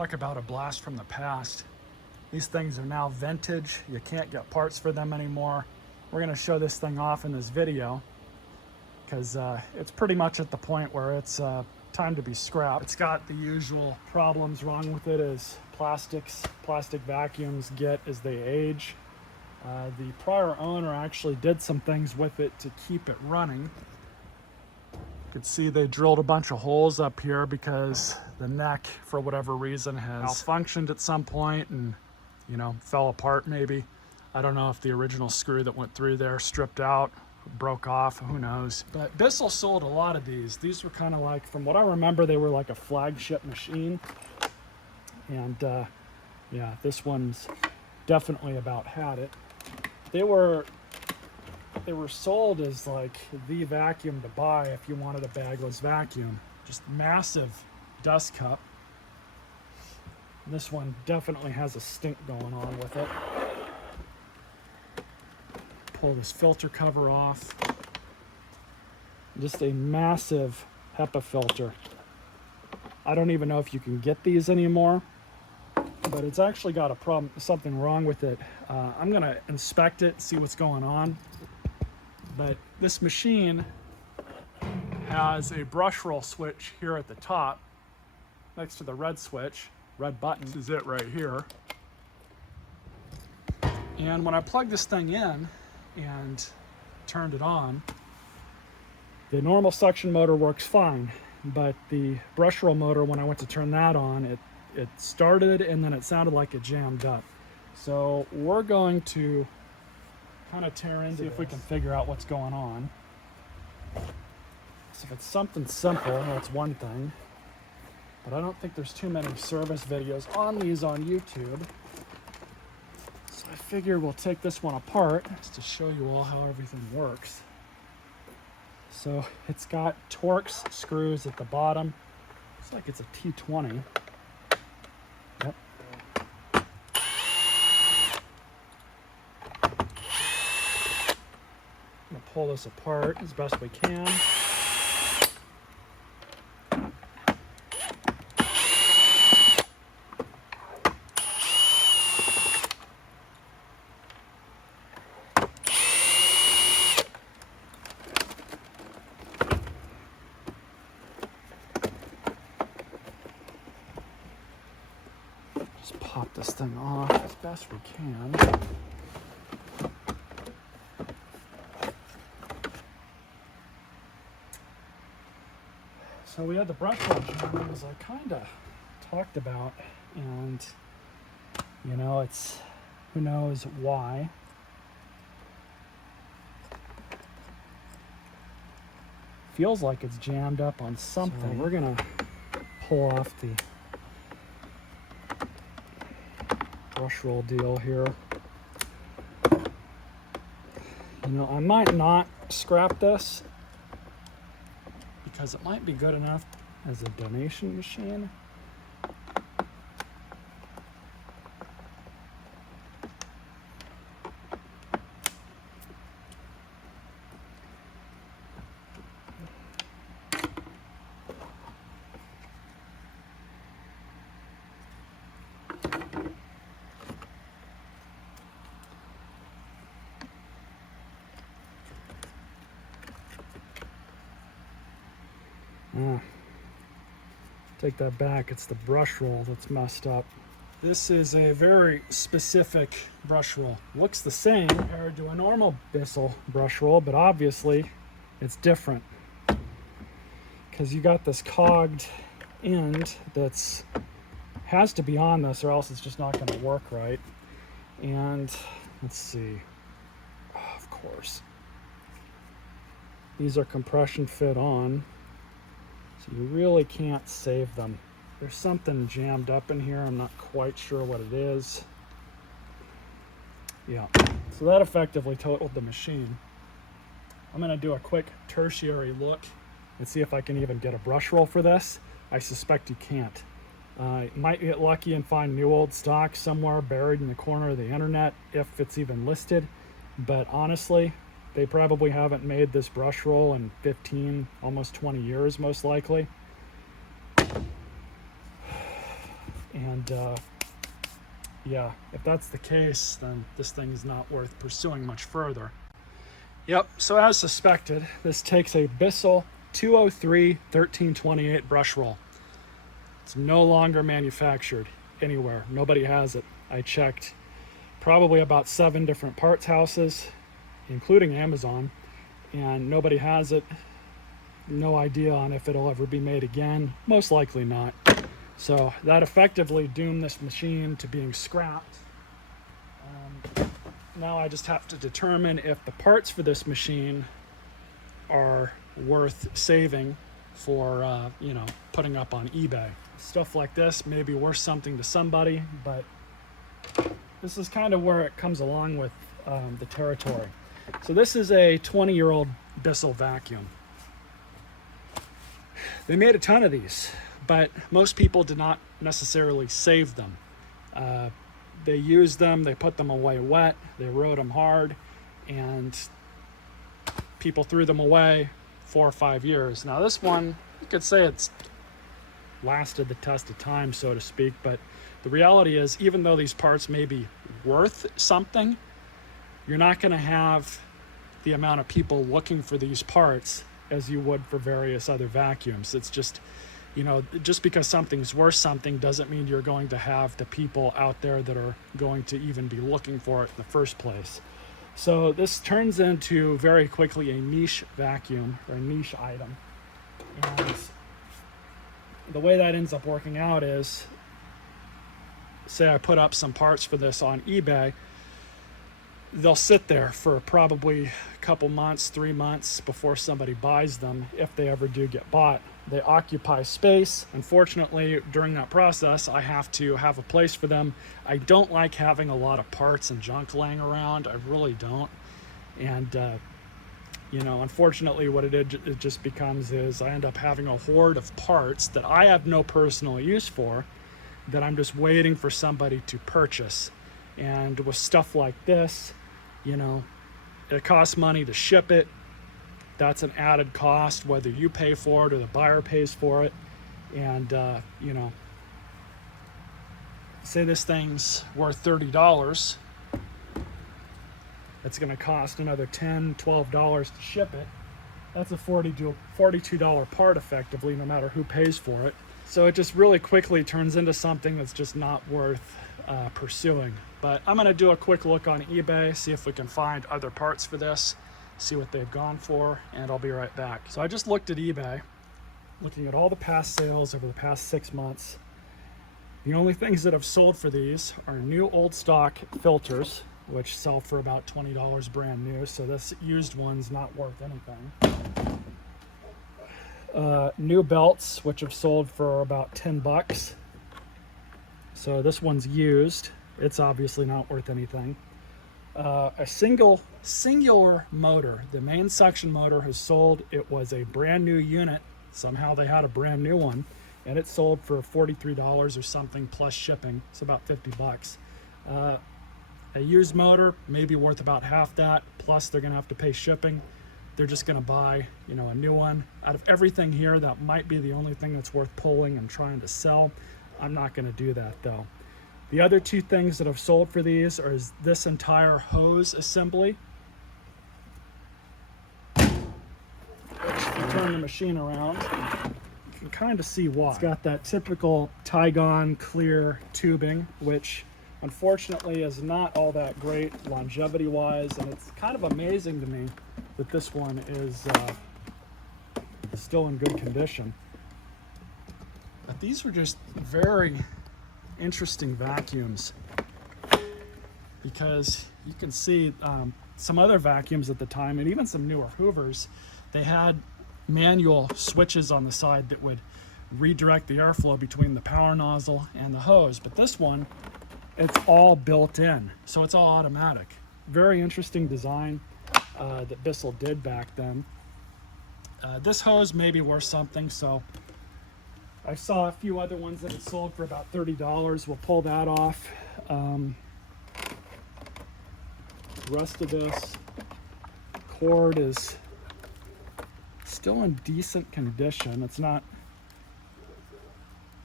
Talk about a blast from the past. These things are now vintage. You can't get parts for them anymore. We're gonna show this thing off in this video because it's pretty much at the point where it's time to be scrapped. It's got the usual problems wrong with it as plastic vacuums get as they age. The prior owner actually did some things with it to keep it running. You can see they drilled a bunch of holes up here because the neck, for whatever reason, has malfunctioned at some point and, you know, fell apart maybe. I don't know if the original screw that went through there stripped out, broke off, who knows. But Bissell sold a lot of these. These were kind of like, from what I remember, they were like a flagship machine. And yeah, this one's definitely about had it. They were sold as like the vacuum to buy if you wanted a bagless vacuum. Just massive dust cup. And this one definitely has a stink going on with it. Pull this filter cover off. Just a massive HEPA filter. I don't even know if you can get these anymore, but it's actually got a problem, something wrong with it. I'm gonna inspect it, see what's going on. But this machine has a brush roll switch here at the top, next to the red switch, red button. This is it right here. And when I plugged this thing in and turned it on, the normal suction motor works fine, but the brush roll motor, when I went to turn that on, it started and then it sounded like it jammed up. So we're going to kind of tear into, see if we can figure out what's going on. So if it's something simple, that's one thing, but I don't think there's too many service videos on these on YouTube. So I figure we'll take this one apart just to show you all how everything works. So it's got Torx screws at the bottom. Looks like it's a T20. Yep. We'll pull this apart as best we can. Just pop this thing off as best we can. So we had the brush roll jam, as I kind of talked about, and you know, it's, who knows why. Feels like it's jammed up on something. So we're gonna pull off the brush roll deal here. You know, I might not scrap this because it might be good enough as a donation machine. Take that back, it's the brush roll that's messed up. This is a very specific brush roll. Looks the same compared to a normal Bissell brush roll, but obviously it's different because you got this cogged end that's has to be on this or else it's just not going to work right. And let's see, oh, of course, these are compression fit on. So you really can't save them. There's something jammed up in here. I'm not quite sure what it is. Yeah, so that effectively totaled the machine. I'm gonna do a quick tertiary look and see if I can even get a brush roll for this. I suspect you can't. You might get lucky and find new old stock somewhere buried in the corner of the internet if it's even listed. But honestly, they probably haven't made this brush roll in 15, almost 20 years, most likely. And yeah, if that's the case, then this thing is not worth pursuing much further. Yep, so as suspected, this takes a Bissell 203 1328 brush roll. It's no longer manufactured anywhere. Nobody has it. I checked probably about 7 different parts houses, including Amazon, and nobody has it. No idea on if it'll ever be made again. Most likely not. So that effectively doomed this machine to being scrapped. Now I just have to determine if the parts for this machine are worth saving for, you know, putting up on eBay. Stuff like this may be worth something to somebody, but this is kind of where it comes along with the territory. So this is a 20-year-old Bissell vacuum. They made a ton of these, but most people did not necessarily save them. They used them, they put them away wet, they rode them hard, and people threw them away 4 or 5 years. Now this one, you could say it's lasted the test of time, so to speak, but the reality is, even though these parts may be worth something, you're not going to have the amount of people looking for these parts as you would for various other vacuums. It's just, you know, just because something's worth something doesn't mean you're going to have the people out there that are going to even be looking for it in the first place. So this turns into very quickly a niche vacuum, or a niche item. And the way that ends up working out is, say I put up some parts for this on eBay, they'll sit there for probably a couple months, 3 months before somebody buys them, if they ever do get bought. They occupy space. Unfortunately, during that process, I have to have a place for them. I don't like having a lot of parts and junk laying around. I really don't. And, you know, unfortunately, what it just becomes is I end up having a hoard of parts that I have no personal use for, that I'm just waiting for somebody to purchase. And with stuff like this, you know, it costs money to ship it. That's an added cost, whether you pay for it or the buyer pays for it. And, you know, say this thing's worth $30. It's going to cost another $10, $12 to ship it. That's a $42 part effectively, no matter who pays for it. So it just really quickly turns into something that's just not worth pursuing. But I'm going to do a quick look on eBay, see if we can find other parts for this, see what they've gone for, and I'll be right back. So I just looked at eBay, looking at all the past sales over the past 6 months. The only things that have sold for these are new old stock filters, which sell for about $20 brand new, so this used one's not worth anything. New belts, which have sold for about $10. So this one's used. It's obviously not worth anything. A singular motor, the main suction motor, has sold. It was a brand new unit. Somehow they had a brand new one, and it sold for $43 or something plus shipping. It's about $50. A used motor may be worth about half that, plus they're going to have to pay shipping. They're just going to buy, you know, a new one. Out of everything here, that might be the only thing that's worth pulling and trying to sell. I'm not going to do that though. The other two things that have sold for these are this entire hose assembly. If you turn the machine around, you can kind of see why. It's got that typical Tygon clear tubing, which unfortunately is not all that great longevity wise, and it's kind of amazing to me that this one is still in good condition. But these were just very interesting vacuums, because you can see some other vacuums at the time, and even some newer Hoovers, they had manual switches on the side that would redirect the airflow between the power nozzle and the hose. But this one, it's all built in, so it's all automatic. Very interesting design that Bissell did back then. This hose may be worth something, so I saw a few other ones that had sold for about $30. We'll pull that off. The rest of this cord is still in decent condition. It's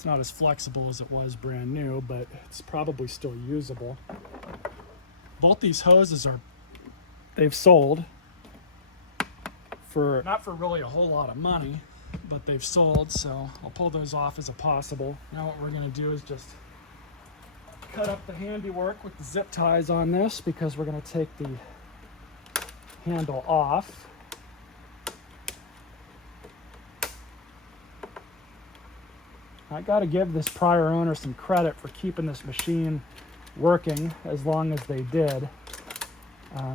It's not as flexible as it was brand new, but it's probably still usable. Both these hoses they've sold for, not for really a whole lot of money, but they've sold, so I'll pull those off as a possible. Now what we're going to do is just cut up the handiwork with the zip ties on this, because we're going to take the handle off. I got to give this prior owner some credit for keeping this machine working as long as they did,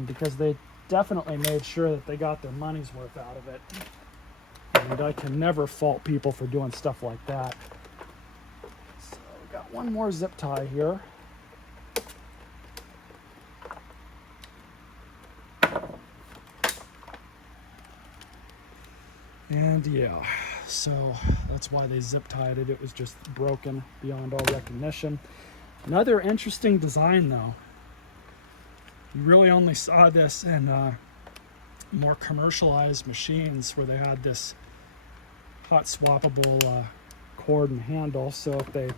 because they definitely made sure that they got their money's worth out of it. And I can never fault people for doing stuff like that. So we got one more zip tie here. And yeah, so that's why they zip tied it. It was just broken beyond all recognition. Another interesting design though. You really only saw this in more commercialized machines where they had this hot swappable cord and handle. So if they,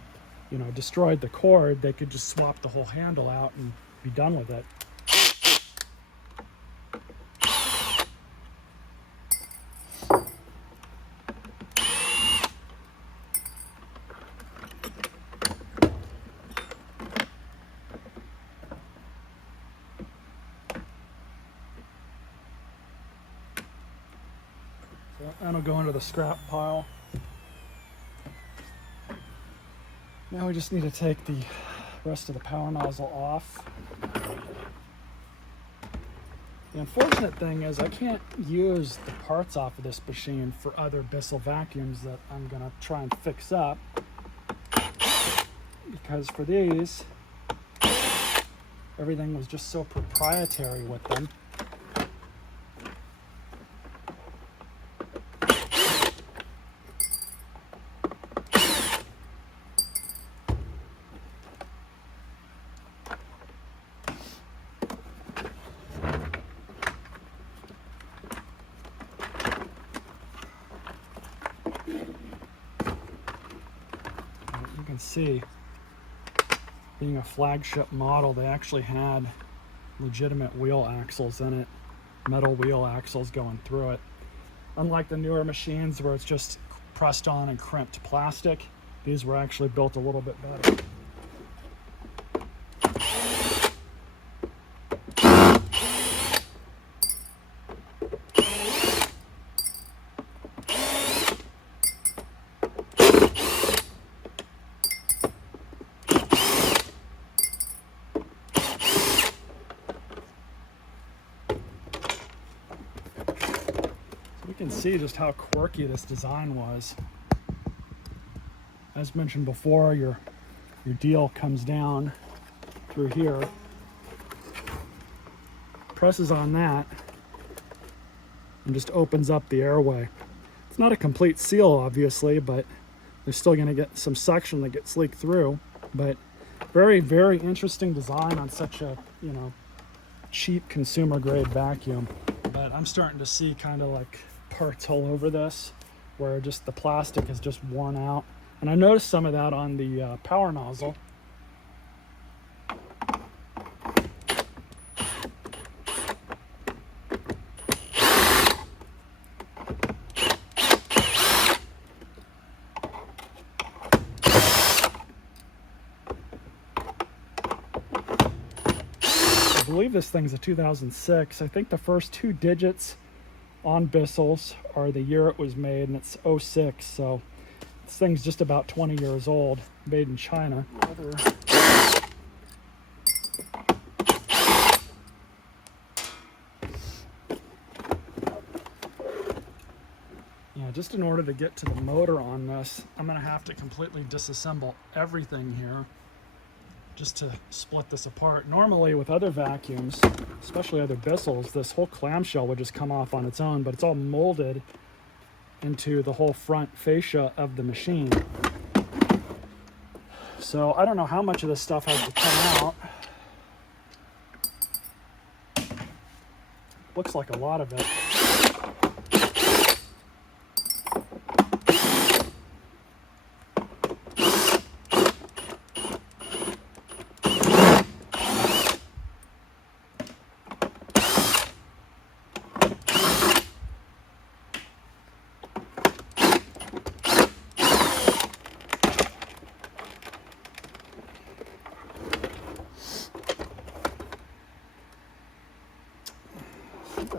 destroyed the cord, they could just swap the whole handle out and be done with it. That'll go into the scrap pile. Now we just need to take the rest of the power nozzle off. The unfortunate thing is I can't use the parts off of this machine for other Bissell vacuums that I'm going to try and fix up, because for these, everything was just so proprietary with them. See, being a flagship model, they actually had legitimate wheel axles in it, metal wheel axles going through it. Unlike the newer machines where it's just pressed on and crimped plastic, these were actually built a little bit better. You can see just how quirky this design was. As mentioned before, your deal comes down through here, presses on that, and just opens up the airway. It's not a complete seal, obviously, but they're still going to get some suction that gets leaked through. But very, very interesting design on such a, cheap consumer grade vacuum. But I'm starting to see kind of like parts all over this where just the plastic is just worn out. And I noticed some of that on the power nozzle. I believe this thing's a 2006. I think the first two digits on Bissell's are the year it was made, and it's 06, so this thing's just about 20 years old, made in China. Yeah, just in order to get to the motor on this, I'm going to have to completely disassemble everything here just to split this apart. Normally with other vacuums, especially other Bissells, this whole clamshell would just come off on its own, but it's all molded into the whole front fascia of the machine. So I don't know how much of this stuff has to come out. Looks like a lot of it.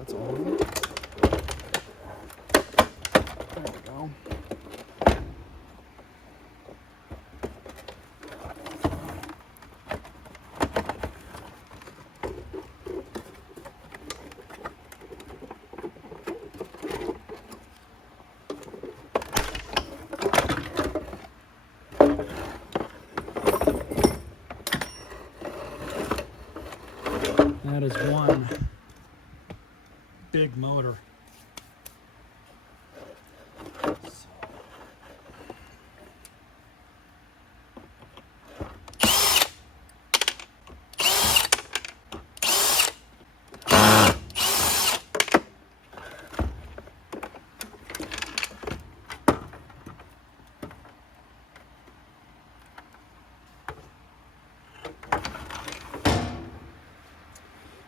that's all of it. There we go. That is one big motor.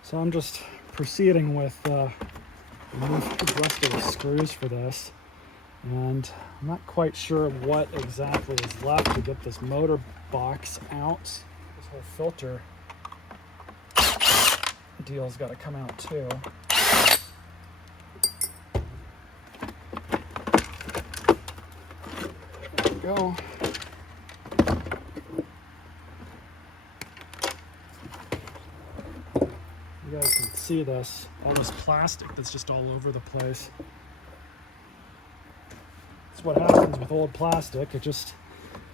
So I'm just proceeding with the rest of the screws for this, and I'm not quite sure what exactly is left to get this motor box out. This whole filter deal's got to come out too. There we go. You guys can see this, all this plastic that's just all over the place. That's what happens with old plastic. It just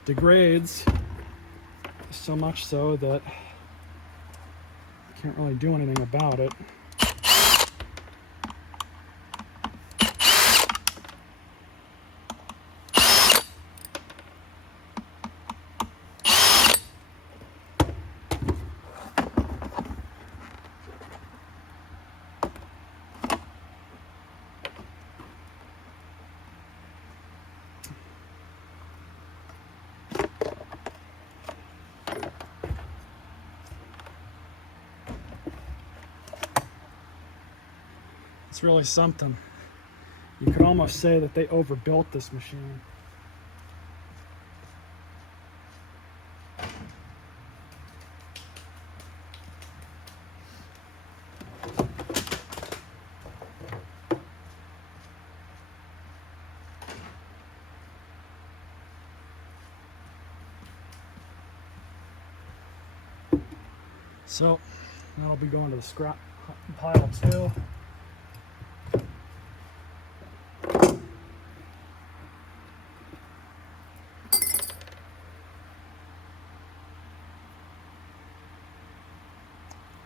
degrades so much so that you can't really do anything about it. It's really something. You could almost say that they overbuilt this machine. So that'll be going to the scrap pile too.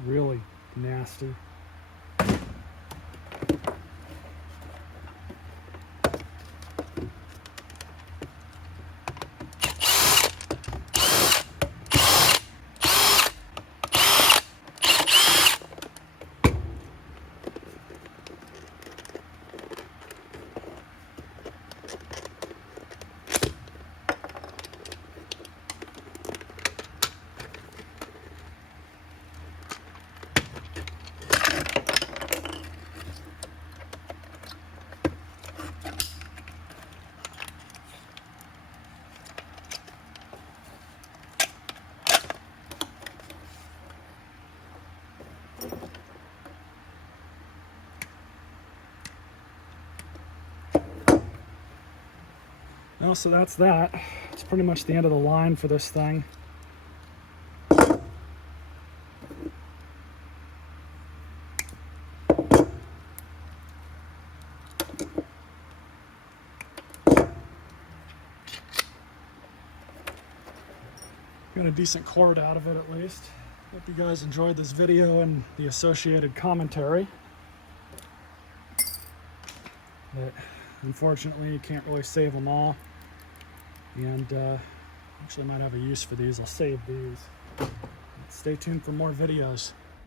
Really nasty. Well, so that's that. It's pretty much the end of the line for this thing. Got a decent cord out of it at least. Hope you guys enjoyed this video and the associated commentary. But unfortunately, you can't really save them all. And actually might have a use for these. I'll save these. Stay tuned for more videos.